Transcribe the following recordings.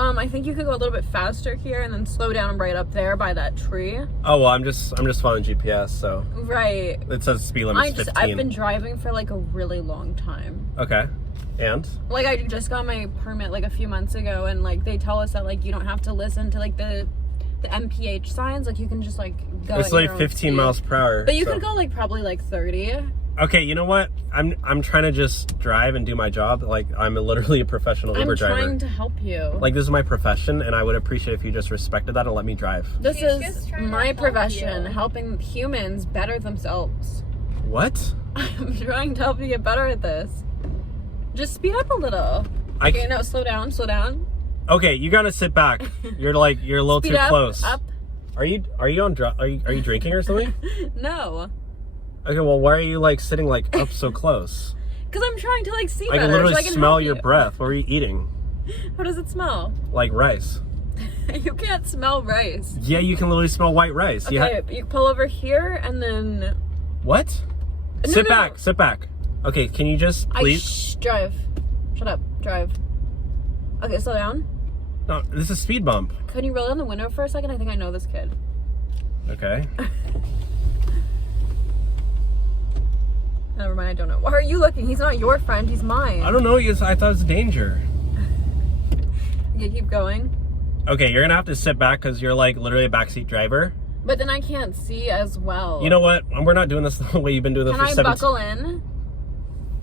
I think you could go a little bit faster here and then slow down right up there by that tree. Oh, well, I'm just following GPS, so. Right. It says speed limit's 15. I've been driving for like a really long time. Okay. And? Like, I just got my permit like a few months ago, and like they tell us that like you don't have to listen to like the MPH signs. Like you can just like go. It's like 15 miles per hour. But you could go like probably like 30. Okay, you know what? I'm trying to just drive and do my job. Like, I'm literally a professional Uber driver. I'm trying to help you. Like, this is my profession, and I would appreciate if you just respected that and let me drive. This is my profession, helping humans better themselves. What? I'm trying to help you get better at this. Just speed up a little. Okay, no, slow down, slow down. Okay, you gotta sit back. You're a little too close. Up. Are you drinking or something? No. Okay, well, why are you like sitting like up so close? Because I'm trying to like see I better. can literally so I can smell help your you. breath. What are you eating? What does it smell? Like rice. You can't smell rice. Yeah, you can literally smell white rice. Okay, you pull over here and then... What? No, sit no. back, sit back. Okay, can you just please? Drive. Shut up, drive. Okay, slow down. No, this is a speed bump. Can you roll down the window for a second? I think I know this kid. Okay. Never mind, I don't know. Why are you looking? He's not your friend, he's mine. I don't know, I thought it was a danger. You keep going. Okay, you're gonna have to sit back because you're like literally a backseat driver. But then I can't see as well. You know what? We're not doing this the way you've been doing this for 17 minutes. Can I buckle in?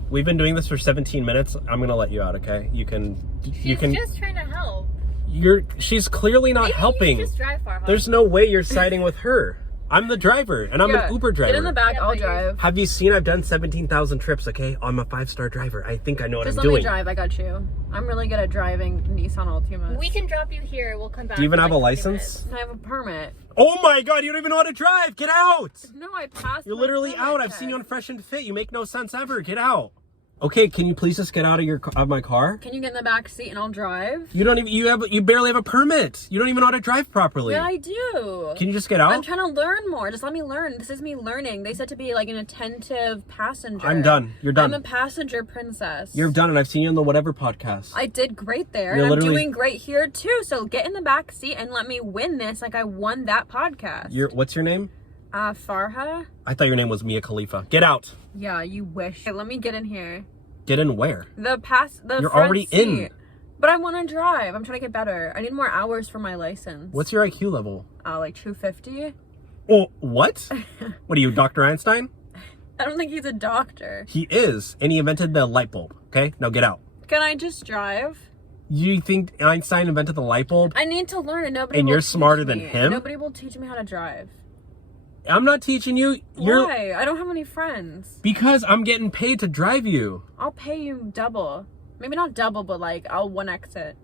We've been doing this for 17 minutes. I'm gonna let you out, okay? You can She's just trying to help. She's clearly not helping. You just drive far, huh? There's no way you're siding with her. I'm the driver, and I'm an Uber driver. Get in the back, I'll drive. Have you seen I've done 17,000 trips, okay? I'm a 5-star driver. I think I know what I'm doing. Just let me drive, I got you. I'm really good at driving Nissan Altima. We can drop you here. We'll come back. Do you even have a like 30 license? I have a permit. Oh my god, you don't even know how to drive! Get out! No, I passed. You're literally out. I've seen you on Fresh and Fit. You make no sense ever. Get out. Okay, can you please just get out of my car? Can you get in the back seat and I'll drive? You don't even you barely have a permit. You don't even know how to drive properly. Yeah, I do. Can you just get out? I'm trying to learn more. Just let me learn. This is me learning. They said to be like an attentive passenger. I'm done. You're done. I'm a passenger princess. You're done, and I've seen you on the Whatever podcast. I did great there. You're and I'm literally doing great here too. So get in the back seat and let me win this like I won that podcast. What's your name? Farha? I thought your name was Mia Khalifa. Get out. Yeah, you wish. Okay, let me get in here. Get in where? The You're front already seat. in. But I want to drive. I'm trying to get better. I need more hours for my license. What's your IQ level? Like 250? Oh, what? What are you, Dr. Einstein? I don't think he's a doctor. He is, and he invented the light bulb. Okay, now get out. Can I just drive? You think Einstein invented the light bulb? I need to learn, and nobody. And will you're teach smarter me. than him? Nobody will teach me how to drive. I'm not teaching you. Why? I don't have any friends. Because I'm getting paid to drive you. I'll pay you double. Maybe not double, but like I'll 1x it.